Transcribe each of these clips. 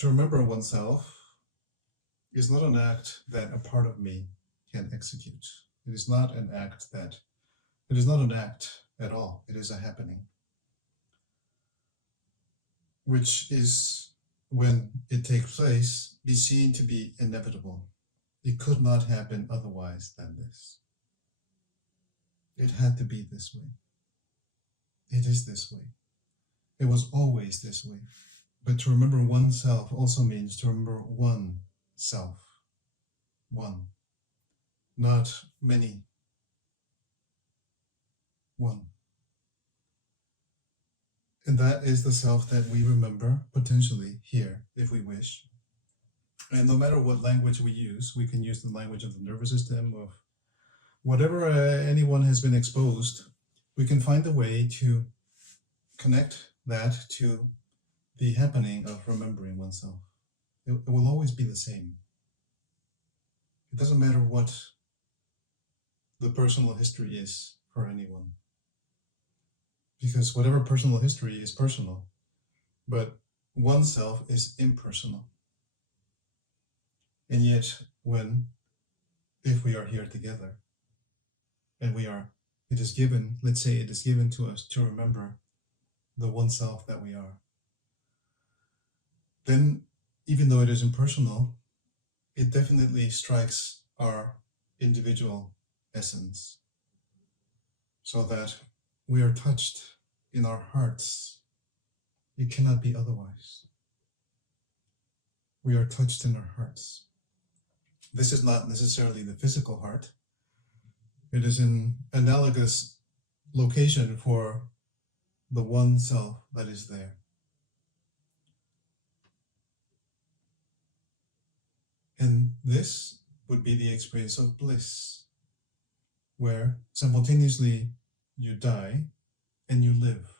To remember oneself is not an act that a part of me can execute. It is not an act at all. It is a happening, which is, when it takes place, be seen to be inevitable. It could not happen otherwise than this. It had to be this way. It is this way. It was always this way. But to remember oneself also means to remember one self. One. Not many. One. And that is the self that we remember potentially here, if we wish. And no matter what language we use, we can use the language of the nervous system, of whatever anyone has been exposed, we can find a way to connect that to the happening of remembering oneself. It will always be the same. It doesn't matter what the personal history is for anyone. Because whatever personal history is personal, but oneself is impersonal. And yet, if we are here together, and it is given, let's say it is given to us to remember the oneself that we are, then even though it is impersonal, it definitely strikes our individual essence, so that we are touched in our hearts. It cannot be otherwise. We are touched in our hearts. This is not necessarily the physical heart. It is an analogous location for the one self that is there. And this would be the experience of bliss, where simultaneously you die and you live.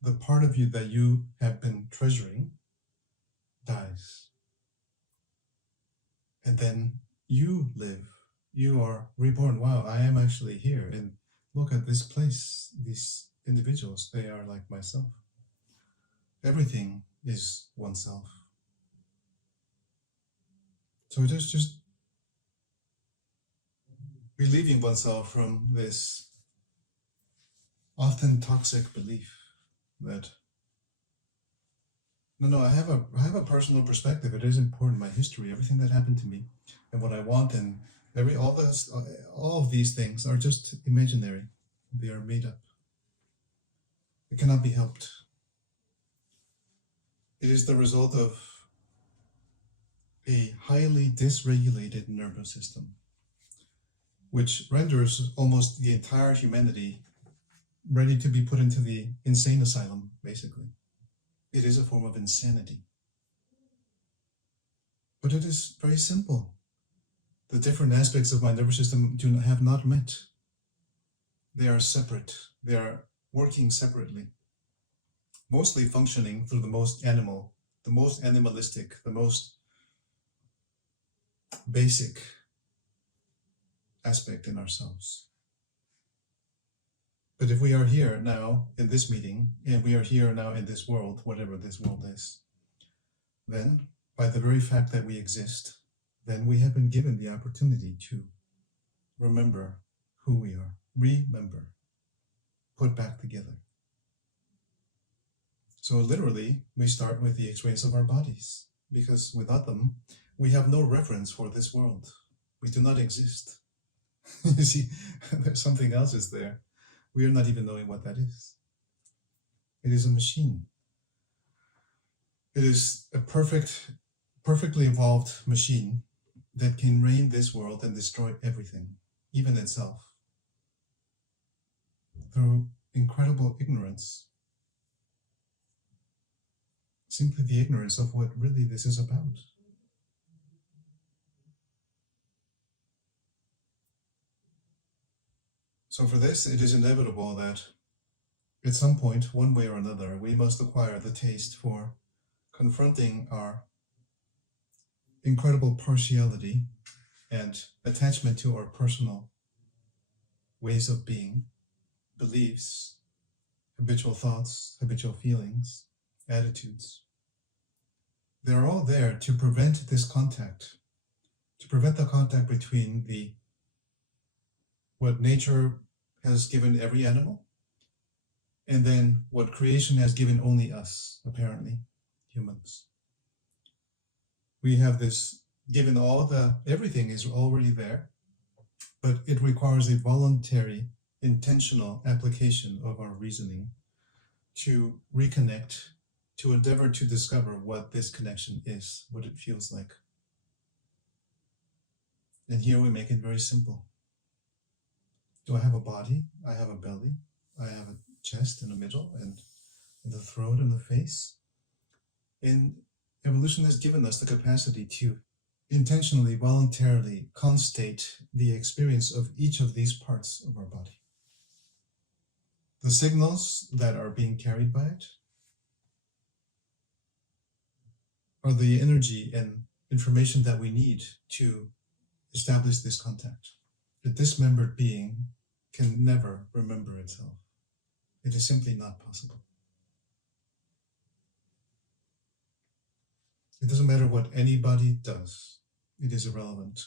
The part of you that you have been treasuring dies. And then you live. You are reborn. Wow, I am actually here. And look at this place, these individuals, they are like myself. Everything is oneself. So it is just relieving oneself from this often toxic belief that no, I have a personal perspective. It is important, my history, everything that happened to me, and what I want, and all of these things are just imaginary. They are made up. It cannot be helped. It is the result of a highly dysregulated nervous system, which renders almost the entire humanity ready to be put into the insane asylum, basically. It is a form of insanity. But it is very simple. The different aspects of my nervous system have not met. They are separate. They are working separately, mostly functioning through the most animalistic, the most basic aspect in ourselves. But if we are here now in this meeting, and we are here now in this world, whatever this world is, then by the very fact that we exist, then we have been given the opportunity to remember who we are, remember, put back together. So literally, we start with the experience of our bodies, because without them, we have no reference for this world. We do not exist. You see, there's something else is there. We are not even knowing what that is. It is a machine. It is a perfectly evolved machine that can reign this world and destroy everything, even itself, through incredible ignorance. Simply the ignorance of what really this is about. So for this, it is inevitable that at some point, one way or another, we must acquire the taste for confronting our incredible partiality and attachment to our personal ways of being, beliefs, habitual thoughts, habitual feelings, attitudes. they're all there to prevent this contact, to prevent the contact between what nature has given every animal and then what creation has given only us, apparently, humans. We have this, given everything is already there, but it requires a voluntary, intentional application of our reasoning to reconnect, to endeavor to discover what this connection is, what it feels like. And here we make it very simple. Do I have a body? I have a belly. I have a chest and a middle and the throat and the face. And evolution has given us the capacity to intentionally, voluntarily constate the experience of each of these parts of our body. The signals that are being carried by it are the energy and information that we need to establish this contact. A dismembered being can never remember itself. It is simply not possible. It doesn't matter what anybody does, it is irrelevant.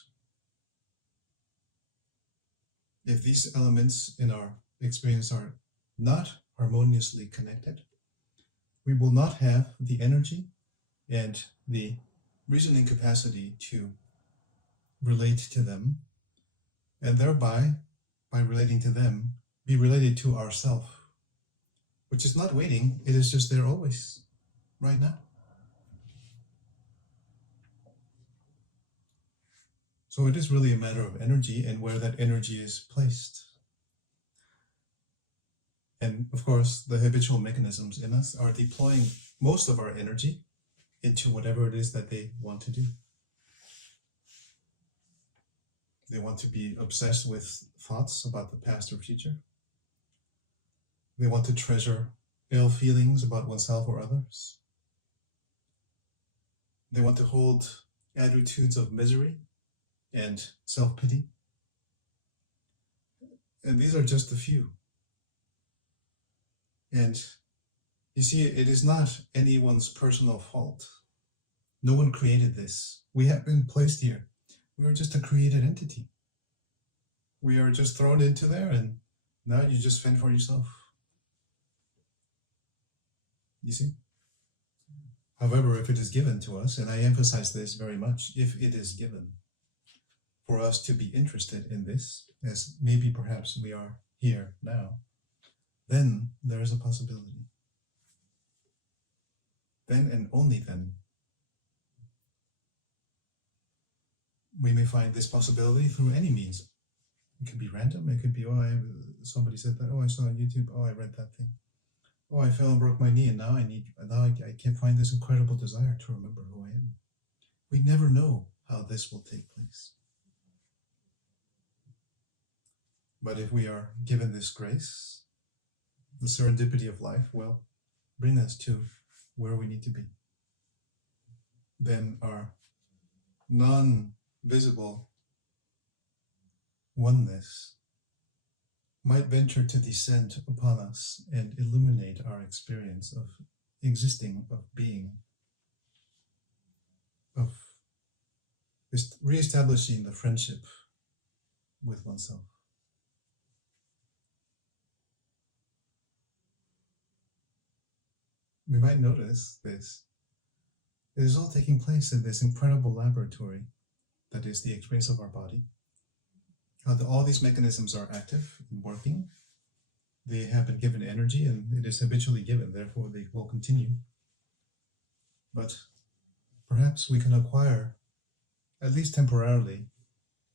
If these elements in our experience are not harmoniously connected, we will not have the energy and the reasoning capacity to relate to them, and thereby, by relating to them, be related to ourself, which is not waiting, it is just there always, right now. So it is really a matter of energy and where that energy is placed. And of course, the habitual mechanisms in us are deploying most of our energy into whatever it is that they want to do. They want to be obsessed with thoughts about the past or future. They want to treasure ill feelings about oneself or others. They want to hold attitudes of misery and self-pity. And these are just a few. And you see, it is not anyone's personal fault. No one created this. We have been placed here. We are just a created entity. We are just thrown into there, and now you just fend for yourself. You see? However, if it is given to us, and I emphasize this very much, if it is given for us to be interested in this, as maybe perhaps we are here now, then there is a possibility. Then and only then we may find this possibility through any means. It could be random. It could be, somebody said that. I saw on YouTube. I read that thing. I fell and broke my knee, and now I can't find this incredible desire to remember who I am. We never know how this will take place. But if we are given this grace, the serendipity of life will bring us to where we need to be. Then our non-visible oneness might venture to descend upon us and illuminate our experience of existing, of being, of reestablishing the friendship with oneself. We might notice this. It is all taking place in this incredible laboratory that is the experience of our body. How all these mechanisms are active and working. They have been given energy, and it is habitually given, therefore they will continue. But perhaps we can acquire, at least temporarily,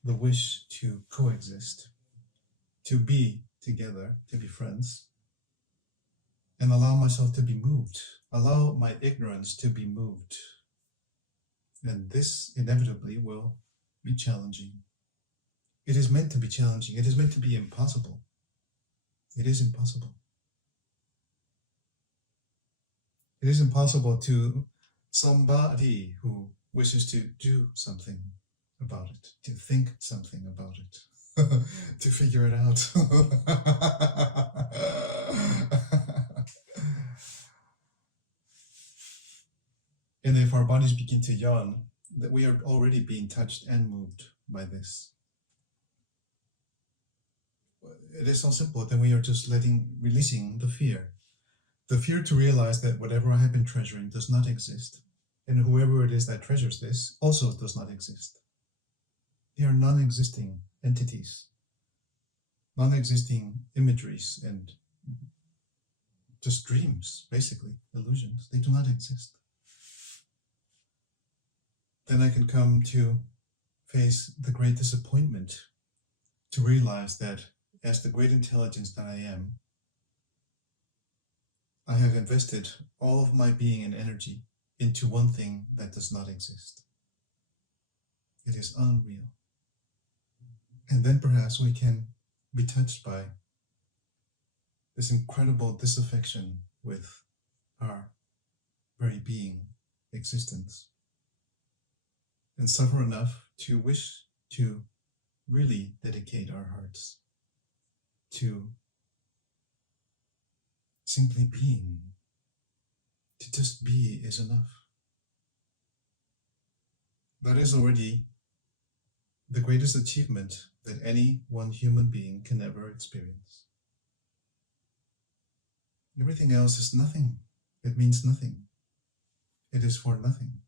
the wish to coexist, to be together, to be friends, and allow myself to be moved, allow my ignorance to be moved. And this inevitably will be challenging. It is meant to be challenging. It is meant to be impossible. It is impossible. It is impossible to somebody who wishes to do something about it, to think something about it, to figure it out. And if our bodies begin to yawn, that we are already being touched and moved by this. It is so simple. Then we are just releasing the fear. The fear to realize that whatever I have been treasuring does not exist. And whoever it is that treasures this also does not exist. They are non-existing entities, non-existing imageries, and just dreams, basically, illusions. They do not exist. Then I can come to face the great disappointment to realize that as the great intelligence that I am, I have invested all of my being and energy into one thing that does not exist. It is unreal. And then perhaps we can be touched by this incredible disaffection with our very being, existence, and suffer enough to wish to really dedicate our hearts to simply being. To just be is enough. That is already the greatest achievement that any one human being can ever experience. Everything else is nothing. It means nothing. It is for nothing.